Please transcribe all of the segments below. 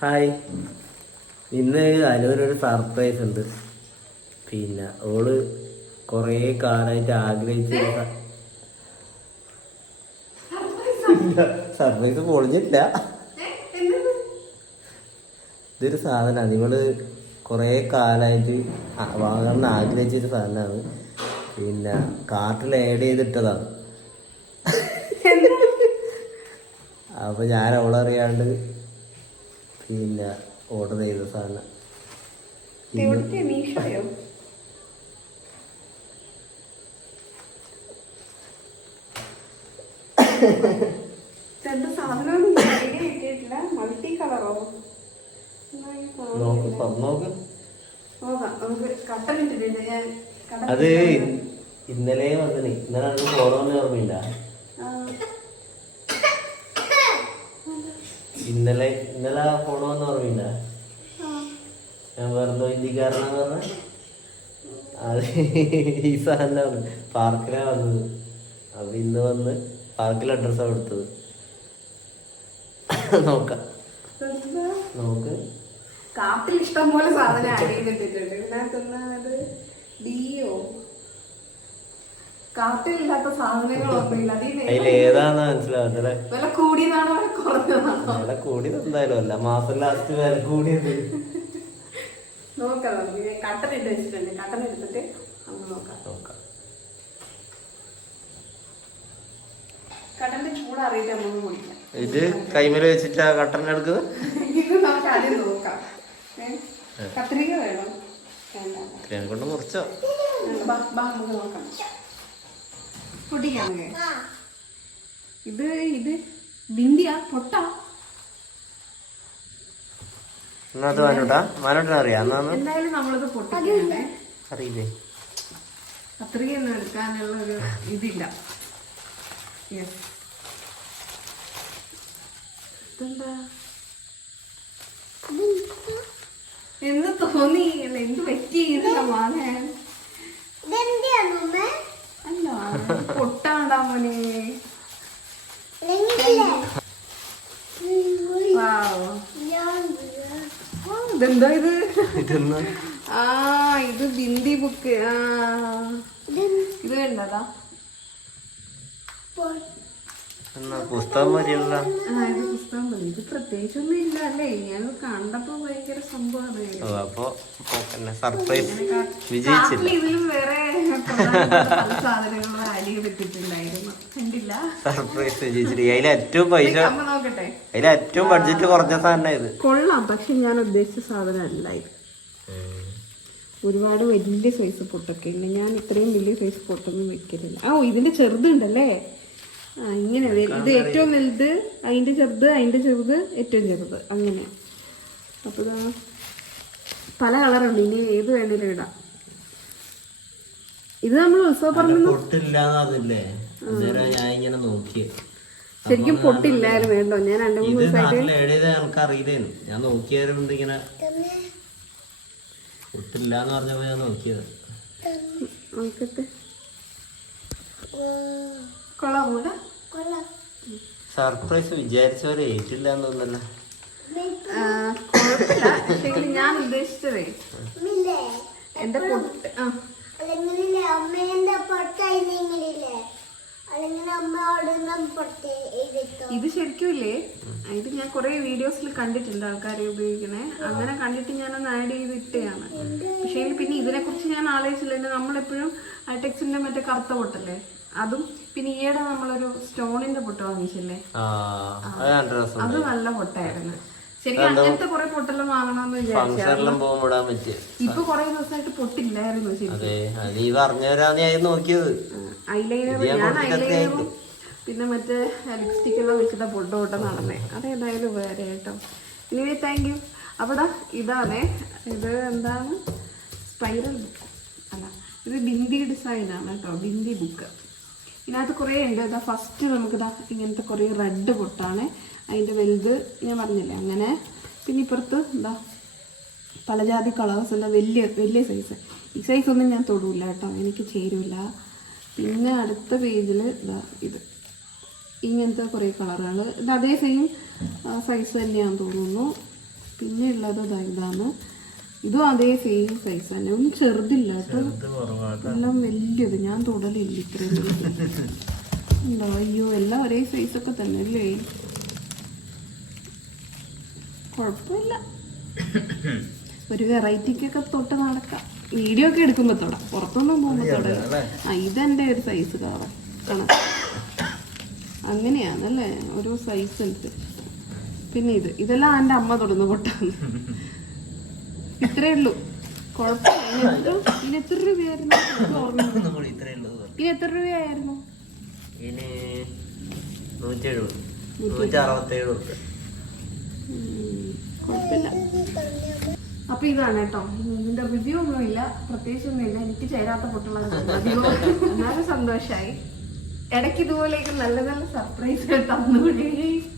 Hi. ഇന്ന് അലൂരൊരു surprise ഉണ്ട്. പിന്നെ ഓൾ കുറേ കാലായിട്ട് ആഗ്രഹിച്ച സർപ്രൈസ് പൊളിഞ്ഞിട്ടില്ല ഇതൊരു സാധനമാണ് നിങ്ങൾ കുറേ കാലമായിട്ട് വാങ്ങണം ആഗ്രഹിച്ചൊരു സാധനമാണ് പിന്നെ കാർട്ടിൽ ആഡ് ചെയ്തിട്ടതാണ്. അപ്പൊ ഞാൻ അവളറിയാണ്ട് പിന്നെ ഓർഡർ ചെയ്ത സാധനം. മൾട്ടി കളറോ? നോക്ക് അത് ഇന്നലെ വന്നിന്. ഇന്നലെ നമുക്ക് ഓർമ്മയില്ല. ആ, ഇന്നലെ ഫോൺ വന്ന് ഓർമ്മയില്ല. ഞാൻ വെറുതെ ഇന്ത്യക്കാരനെന്ന് പറഞ്ഞ. അത് ഈ സാധനമാണ്. പാർക്കിലാ വന്നത്. അപ്പൊ ഇന്ന് വന്ന് പാർക്കിൽ അഡ്രസ്സാണ് കൊടുത്തത്. നോക്കാം? നോക്ക്. കാർട്ടിൽ ഇഷ്ടം പോലെ സാധനം ആഡ് ചെയ്തിട്ടുണ്ട് ഇതിനകത്തുന്നത് ഡിയോ കാർട്ടിൽ ഇല്ലാത്ത സാധനങ്ങളൊന്നും ഇല്ല അതിൽ ഏതാന്ന് മനസ്സിലാവത്തില്ലേ? വില കൂടിയതാണോ? വില കൂടി കൂടിയത് എന്തായാലും അല്ല. മാസം ലാസ്റ്റ് വില കൂടിയത്. നോക്കാം നമുക്ക്. ഞാൻ കട്ടൻ ഇട്ട് വെച്ചിട്ടുണ്ട്. കട്ടൻ എടുത്തിട്ട് നമുക്ക് നോക്കാം. നോക്കാം. കട്ടന്റെ ചൂട് അറിയിട്ട് നമുക്ക് കുടിക്കാം ഇത് കൈമേൽ വെച്ചിട്ടാ കട്ടൻ എടുക്കുന്നത്? ഇത് നമുക്ക് ആദ്യം നോക്കാം. കത്രിക വേണം. കൊണ്ട് മുറിച്ചോ? ബാ, ബാ, നമുക്ക് നോക്കാം. പൊട്ടിക്കാം ഇത് ഇത് ബിന്ദിയ? പൊട്ട? എന്നാ വാനോട്ടാ മാനോട്ടാ അറിയാ. അറിയാം എന്നാന്ന് എന്തായാലും നമ്മളിത് പൊട്ടിക്കണ്ടേ അറിയില്ലേ? കത്രിക ഒന്നും എടുക്കാനുള്ള ഒരു ഇതില്ല. ഇതെന്താ? എന്ന് തോന്നി. അല്ല എന്ത് പറ്റി? വാങ്ങാൻ അല്ല പൊട്ടാണ്ടാ മോനെ. ഇതെന്താ ഇത്? ആ ഇത് ബിന്ദി ബുക്ക്. ആ. ഇത് വേണ്ടതാ പുസ്തകം ഇത് പുസ്തകം മതി ഇത് പ്രത്യേകിച്ചൊന്നും ഇല്ല അല്ലേ? ഞാൻ കണ്ടപ്പോ ഭയങ്കര സംഭവമാണ് ഓ അപ്പൊ പിന്നെ സർപ്രൈസ് വിജയിച്ചില്ല. കാട്ടിൽ ഇതിലും വേറെ പ്രധാനപ്പെട്ട പല സാധനങ്ങളും ആഡ് ചെയ്തിട്ടുണ്ടായിരുന്നു കണ്ടില്ല. സർപ്രൈസ് വിജയിച്ചില്ല. അതിൽ ഏറ്റവും പൈസ നോക്കട്ടെ. അതിൽ ഏറ്റവും ബഡ്ജറ്റ് കുറഞ്ഞ സാധനം ഇത് കൊള്ളാം പക്ഷെ ഞാൻ ഉദ്ദേശിച്ച സാധനമല്ല ഇത്. ഒരുപാട് വലിയ സൈസ് പൊട്ടൊക്കെ ഉണ്ട്. ഞാൻ ഇത്രയും വലിയ സൈസ് പൊട്ടൊന്നും വെക്കലില്ല. ആ ഓ ഇതിന്റെ ചെറുതുണ്ടല്ലേ? ഇങ്ങനെ ഇത് ഏറ്റവും വലുത് അതിന്റെ ചെറുത് അതിന്റെ ചെറുത് ഏറ്റവും ചെറുത്. അങ്ങനെ. അപ്പൊ ഇതാ പല കളറുണ്ട്. ഇനി ഏത് വേണേലും ഇടാം. ഇത് നമ്മൾ ഉത്സവ പറഞ്ഞു പറഞ്ഞില്ലേ ഞാൻ ഇങ്ങനെ ശരിക്കും പൊട്ടില്ലായിരുന്നു വേണ്ടോ ഞാൻ രണ്ടു മൂന്ന് ദിവസമായിട്ട് എനിക്ക് ഞാൻ നോക്കിയായിരുന്നു ഇങ്ങനെ പൊട്ടില്ലാന്ന് പറഞ്ഞപ്പോ ഞാൻ നോക്കിയത്. നോക്കട്ടെ. സർപ്രൈസ് വിചാരിച്ചവരെ ഏറ്റില്ല എന്ന് തോന്നല്ല കുഴപ്പമില്ല ഞാൻ ഉദ്ദേശിച്ചതേ. എന്റെ പൊട്ട് അമ്മേന്റെ അമ്മ അവിടുന്ന് പൊട്ട് എടുത്തു ഇത് ശരിക്കും ഇല്ലേ? ഇത് ഞാൻ കുറെ വീഡിയോസിൽ കണ്ടിട്ടുണ്ട് ആൾക്കാരെ ഉപയോഗിക്കണേ. അങ്ങനെ കണ്ടിട്ട് ഞാനൊന്ന് ആഡ് ചെയ്തിട്ടാണ് പക്ഷേ പിന്നെ ഇതിനെ കുറിച്ച് ഞാൻ ആലോചിച്ചില്ല. നമ്മളെപ്പോഴും ടെക്സിന്റെ മറ്റേ കറുത്ത പൊട്ടല്ലേ? അതും പിന്നെ ഈയിടെ നമ്മളൊരു സ്റ്റോണിന്റെ പൊട്ട് വാങ്ങിച്ചില്ലേ? ആ അത് നല്ല അത് നല്ല പൊട്ടായിരുന്നു. ശരിക്കും അങ്ങനത്തെ കുറെ പൊട്ടെല്ലാം വാങ്ങണമെന്ന് വിചാരിച്ചു. ഫംഗ്ഷനിലും പോകുമ്പോൾ ഇടാൻ പറ്റിയ. ഇപ്പൊ കുറെ ദിവസമായിട്ട് പൊട്ടില്ലായിരുന്നു ശരി അതെ അത് ഈ പറഞ്ഞവരാന്ന് ഞാൻ നോക്കിയത്. ഐലൈനർ ഞാൻ ഐലൈനറും പിന്നെ മറ്റേ ലിപ്സ്റ്റിക് എല്ലാം വെച്ചിട്ട് പൊട്ട് പൊട്ട നടന്നേ. അതേതായാലും വേറെ കേട്ടോ ഇനി താങ്ക് യു അവിടെ ഇതാണേ. ഇത് എന്താണ്? സ്പൈറൽ ബുക്ക് അല്ല ഇത് ബിന്ദി ഡിസൈൻ ആണ് കേട്ടോ. ബിന്ദി ബുക്ക് ഇതിനകത്ത് കുറേ ഉണ്ട്. ഇതാ ഫസ്റ്റ് നമുക്കിതാ ഇങ്ങനത്തെ കുറേ റെഡ് പൊട്ടാണ്. അതിന്റെ വലുത് ഞാൻ പറഞ്ഞില്ലേ അങ്ങനെ. പിന്നെ ഇപ്പുറത്ത് എന്താ പലജാതി കളേഴ്സിന്റെ വലിയ വലിയ സൈസ് ഈ സൈസ് ഒന്നും ഞാൻ തൊടൂല കേട്ടോ. എനിക്ക് ചേരൂല. പിന്നെ അടുത്ത പേജിൽ ഇതാ ഇത്. ഇങ്ങനത്തെ കുറേ കളറുകൾ ഇത് അതേ സെയിം സൈസ് തന്നെയാണെന്ന് തോന്നുന്നു. പിന്നെ ഉള്ളത് ഇതാ ഇതാണ്. ഇതും അതേ സെയിം സൈസ് തന്നെ. ഒന്നും ചെറുതില്ല കേട്ടോ. എല്ലാം വലിയത്. ഞാൻ തുടലില്ല ഇത്രയും. ഉണ്ടോ അയ്യോ എല്ലാം ഒരേ സൈസ് ഒക്കെ തന്നെ അല്ലേ? കുഴപ്പമില്ല. ഒരു വെറൈറ്റിക്കൊക്കെ തൊട്ട് നടക്കാം. വീഡിയോ ഒക്കെ എടുക്കുമ്പോ തൊടാം. പുറത്തൊന്നും പോകുമ്പോ തൊട. ആ ഇതെന്റെ ഒരു സൈസ് കാണാം. കാണാം. അങ്ങനെയാണല്ലേ ഓരോ സൈസ് അനുസരിച്ച് പിന്നെ ഇത്. ഇതെല്ലാം എന്റെ അമ്മ തൊടുന്ന പൊട്ടാണ്. ഇത്രേ ഉള്ളൂ. കുഴപ്പമില്ല ഇനി എത്ര- രൂപയായിരുന്നു? എനിക്ക് ഓർമ്മയില്ല. ഇനി എത്ര രൂപയായിരുന്നു? ഇനി നൂറ്റി എഴുപത് നൂറ്റി അറുപത്തേഴ് റുപ്യ ഉം, കുഴപ്പമില്ല. അപ്പൊ ഇതാണ് കേട്ടോ. ഇതിന്റെ റിവ്യൂ ഒന്നുമില്ല പ്രത്യേകിച്ച് ഒന്നുമില്ല എനിക്ക് ചേരാത്ത പൊട്ടുള്ളത് എന്നാലും സന്തോഷായി. ഇടയ്ക്ക് ഇതുപോലെയൊക്കെ നല്ല നല്ല സർപ്രൈസ് തന്നുകൂടി.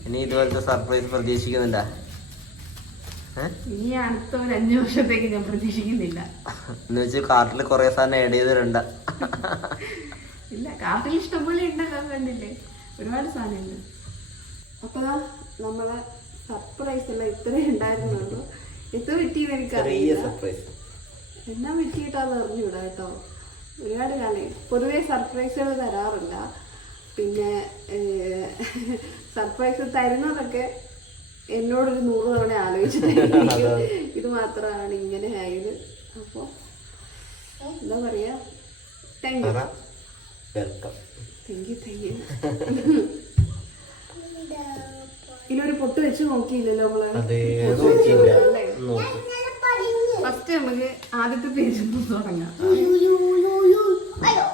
ഇനി ഇതുപോലത്തെ സർപ്രൈസ് പ്രതീക്ഷിക്കുന്നുണ്ടാ ഏഹ് ഇനി അടുത്ത ഒരു അഞ്ചു വർഷത്തേക്ക് ഞാൻ പ്രതീക്ഷിക്കുന്നില്ല. എന്ന് വെച്ച് കാർട്ടിൽ കുറെ സാധനം ആഡ് ചെയ്തിട്ടുണ്ട്. ഇല്ല കാർട്ടിൽ ഇഷ്ടംപോലെ ഉണ്ടല്ലോ കണ്ടില്ലേ? ഒരുപാട് സാധനമുണ്ട്. അപ്പൊ ദാ നമ്മളെ സർപ്രൈസ് എല്ലാം ഇത്രേ ഉണ്ടായിരുന്നുള്ളൂ. എത്ര പറ്റിയെന്ന് എനിക്കറിയില്ല. സർപ്രൈസ് എന്നാ പറ്റിയിട്ടാന്ന് അറിഞ്ഞൂടാ കേട്ടോ. ഒരുപാട് കാലം. പൊതുവെ സർപ്രൈസുകൾ തരാറില്ല. പിന്നെ സർപ്രൈസ് തരുന്നതൊക്കെ എന്നോടൊരു നൂറ് തവണ ആലോചിച്ചിട്ട് ഇത് മാത്രമാണ് ഇങ്ങനെ ആയത്. അപ്പോൾ എന്താ പറയാ? Thank you welcome thank you thank you ഇതിലൊരു പൊട്ട് വെച്ച് നോക്കിയില്ലല്ലോ നമ്മൾ? ഫസ്റ്റ് നമുക്ക് ആദ്യത്തെ പേജ് തുടങ്ങാം. അയ്യോ.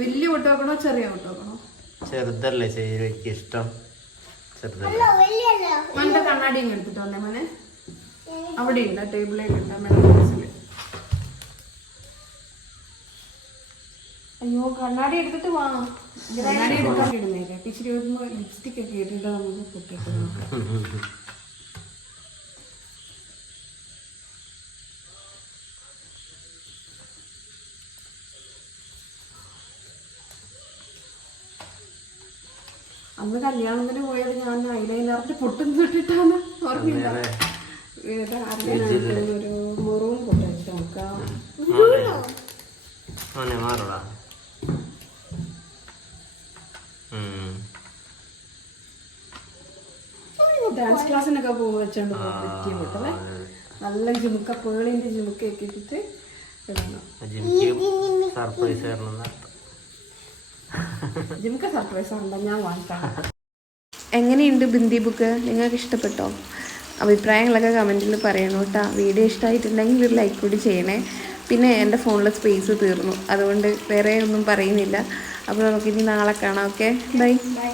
വലിയ പൊട്ട് വെക്കണോ ചെറിയ പൊട്ട് വെക്കണോ? ചെറുതല്ലേ ചേരുവയ്ക്ക് ഇഷ്ടം ചെറുതല്ലേ. മണ്ട കണ്ണാടി ഇങ്ങ് എടുത്തിട്ട് വന്നേ മോനെ. അവിടെ ഉണ്ട് ടേബിളിൽ ഉണ്ട് അമ്മയുടെ അയ്യോ കണ്ണാടി എടുത്തിട്ട് വാ. കണ്ണാടി എടുക്കാൻ ഇടുന്നേക്കാം ടീച്ചർ വരുമ്പോ ലിപ്സ്റ്റിക് ഒക്കെ ഇട്ടിട്ട് നമുക്ക് പൊട്ടിട്ട് നോക്കാം. അന്ന് കല്യാണത്തിന് പോയത് ഞാൻ ഐലൈനറിന്റെ പൊട്ടും തൊട്ടിട്ടാണ് ഓർമ്മയില്ല. വേറെ ആരുടെയാണ് ഒരു മുറിവും പൊട്ട്. വെച്ച് നോക്കാം. മോനെ മാറടാ. ഡാൻസ് ക്ലാസ്സിനൊക്കെ പോകുമ്പോൾ വെച്ചോണ്ട് പോകാൻ പറ്റിയ പൊട്ടല്ലേ നല്ല ജിമുക്ക പേളിന്റെ ജിമുക്കൊക്കെ ഇട്ടിട്ട് ഇടണം. സർപ്രൈസ് തരണം ജിമുക്ക സർപ്രൈസ് ഉണ്ടോ? ഞാൻ വാങ്ങിക്കാം. എങ്ങനെയുണ്ട് ബിന്ദി ബുക്ക്? നിങ്ങൾക്ക് ഇഷ്ടപ്പെട്ടോ? അഭിപ്രായങ്ങളൊക്കെ കമന്റിൽ പറയണം കേട്ടോ. വീഡിയോ ഇഷ്ടമായിട്ടുണ്ടെങ്കിൽ ഒരു ലൈക്ക് കൂടി ചെയ്യണേ. പിന്നെ എന്റെ ഫോണിൽ സ്പേസ് തീർന്നു. അതുകൊണ്ട് വേറെ ഒന്നും പറയുന്നില്ല. അപ്പോൾ നമുക്കിനി നാളെ കാണാം. Okay bye bye